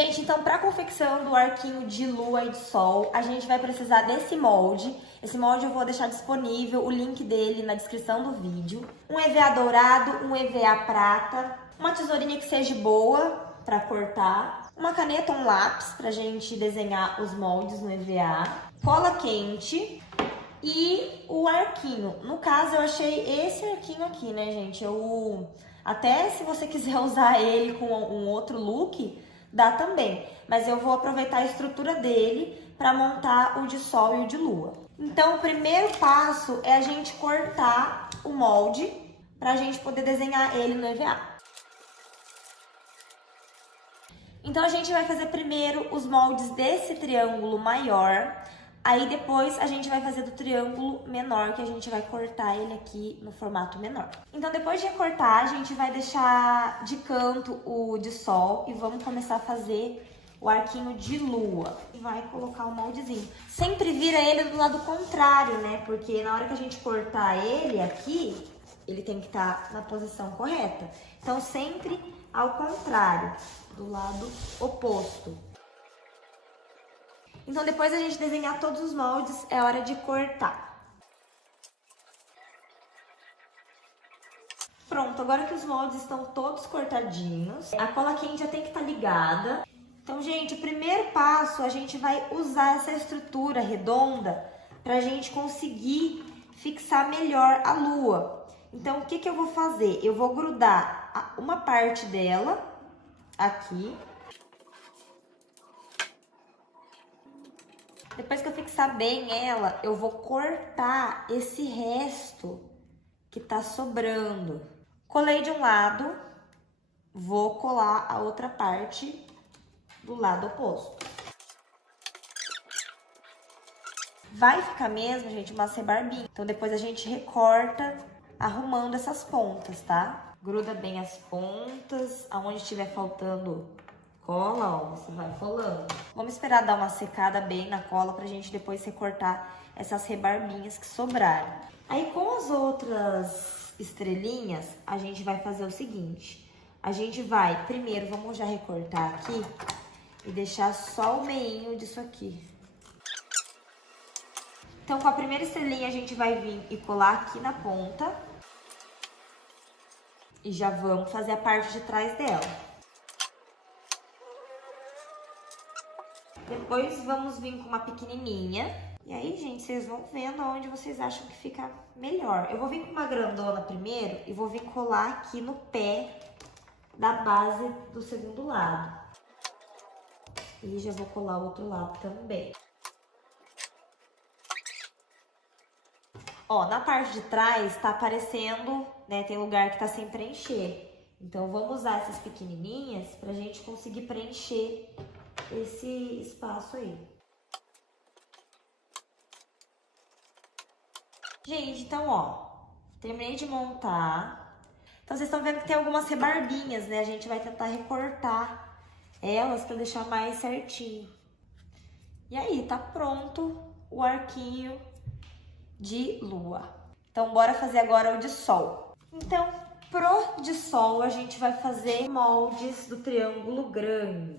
Gente, então para a confecção do arquinho de lua e de sol, a gente vai precisar desse molde. Esse molde eu vou deixar disponível, o link dele na descrição do vídeo. Um EVA dourado, um EVA prata, uma tesourinha que seja boa para cortar, uma caneta, um lápis pra gente desenhar os moldes no EVA, cola quente e o arquinho. No caso, eu achei esse arquinho aqui, né, gente? Até se você quiser usar ele com um outro look, dá também. Mas eu vou aproveitar a estrutura dele para montar o de sol e o de lua. Então, o primeiro passo é a gente cortar o molde para a gente poder desenhar ele no EVA. Então, a gente vai fazer primeiro os moldes desse triângulo maior, aí depois a gente vai fazer do triângulo menor, que a gente vai cortar ele aqui no formato menor. Então, depois de recortar, a gente vai deixar de canto o de sol e vamos começar a fazer o arquinho de lua. E vai colocar o moldezinho. Sempre vira ele do lado contrário, né? Porque na hora que a gente cortar ele aqui, ele tem que estar na posição correta. Então, sempre ao contrário, do lado oposto. Então, depois a gente desenhar todos os moldes, é hora de cortar. Pronto, agora que os moldes estão todos cortadinhos, a cola quente já tem que estar ligada. Então, gente, o primeiro passo, a gente vai usar essa estrutura redonda pra gente conseguir fixar melhor a lua. Então, o que que eu vou fazer? Eu vou grudar uma parte dela aqui. Depois que eu fixar bem ela, eu vou cortar esse resto que tá sobrando. Colei de um lado, vou colar a outra parte do lado oposto. Vai ficar mesmo, gente, umas rebarbinhas. Então, depois a gente recorta arrumando essas pontas, tá? Gruda bem as pontas, aonde estiver faltando cola, ó, você vai colando. Vamos esperar dar uma secada bem na cola pra gente depois recortar essas rebarbinhas que sobraram. Aí, com as outras estrelinhas, a gente vai fazer o seguinte. A gente vai, primeiro, vamos já recortar aqui e deixar só o meinho disso aqui. Então, com a primeira estrelinha, a gente vai vir e colar aqui na ponta. E já vamos fazer a parte de trás dela. Depois, vamos vir com uma pequenininha. E aí, gente, vocês vão vendo onde vocês acham que fica melhor. Eu vou vir com uma grandona primeiro e vou vir colar aqui no pé da base do segundo lado. E já vou colar o outro lado também. Ó, na parte de trás tá aparecendo, né, tem lugar que tá sem preencher. Então, vamos usar essas pequenininhas pra gente conseguir preencher esse espaço aí. Gente, então, ó, terminei de montar. Então, vocês estão vendo que tem algumas rebarbinhas, né? A gente vai tentar recortar elas pra deixar mais certinho. E aí, tá pronto o arquinho de lua. Então, bora fazer agora o de sol. Então, pro de sol, a gente vai fazer moldes do triângulo grande.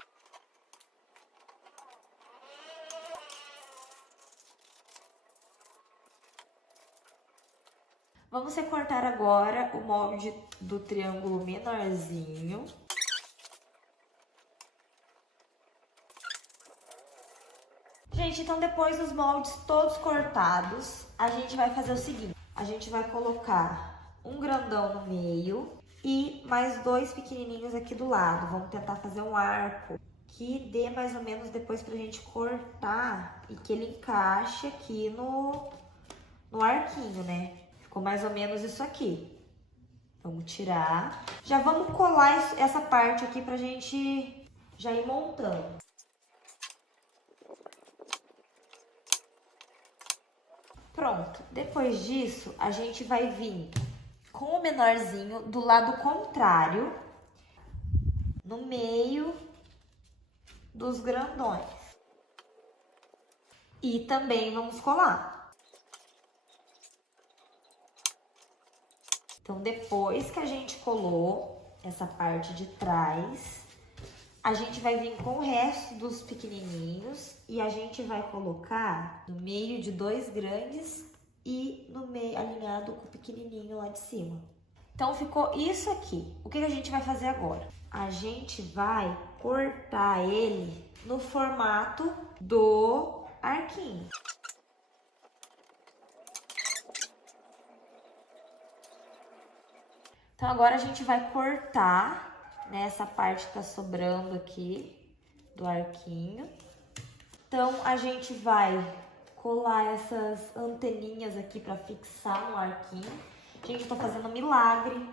Vamos recortar agora o molde do triângulo menorzinho. Gente, então depois dos moldes todos cortados, a gente vai fazer o seguinte. A gente vai colocar um grandão no meio e mais dois pequenininhos aqui do lado. Vamos tentar fazer um arco que dê mais ou menos depois pra gente cortar e que ele encaixe aqui no arquinho, né? Ficou mais ou menos isso aqui. Vamos tirar. Já vamos colar essa parte aqui pra gente já ir montando. Pronto. Depois disso, a gente vai vir com o menorzinho do lado contrário, no meio dos grandões. E também vamos colar. Então, depois que a gente colou essa parte de trás, A gente vai vir com o resto dos pequenininhos e a gente vai colocar no meio de 2 grandes e no meio alinhado com o pequenininho lá de cima. Então ficou isso aqui. O que a gente vai fazer agora? A gente vai cortar ele no formato do arquinho. Então agora a gente vai cortar nessa parte que tá sobrando aqui do arquinho. Então a gente vai colar essas anteninhas aqui para fixar no arquinho. Gente, eu tô fazendo um milagre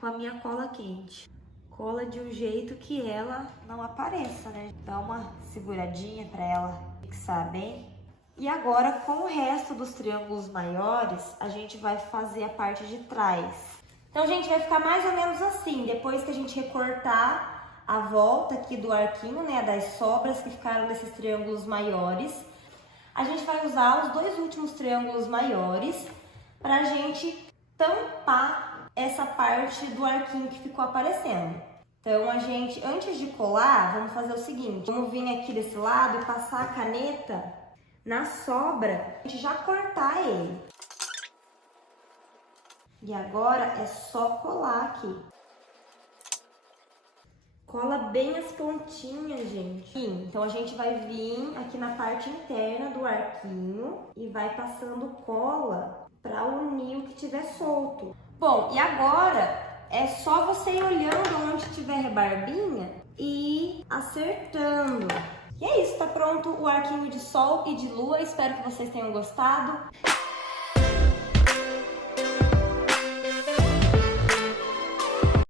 com a minha cola quente. Cola de um jeito que ela não apareça, né? Dá uma seguradinha para ela fixar bem. E agora, com o resto dos triângulos maiores, a gente vai fazer a parte de trás. Então, gente, vai ficar mais ou menos assim, depois que a gente recortar a volta aqui do arquinho, né, das sobras que ficaram desses triângulos maiores, a gente vai usar os 2 últimos triângulos maiores pra gente tampar essa parte do arquinho que ficou aparecendo. Então, a gente, antes de colar, vamos fazer o seguinte, vamos vir aqui desse lado e passar a caneta na sobra, a gente já cortar ele. E agora é só colar aqui. Cola bem as pontinhas, gente. Então a gente vai vir aqui na parte interna do arquinho e vai passando cola para unir o que tiver solto. Bom, e agora é só você ir olhando onde tiver rebarbinha e acertando. E é isso, tá pronto o arquinho de sol e de lua. Espero que vocês tenham gostado.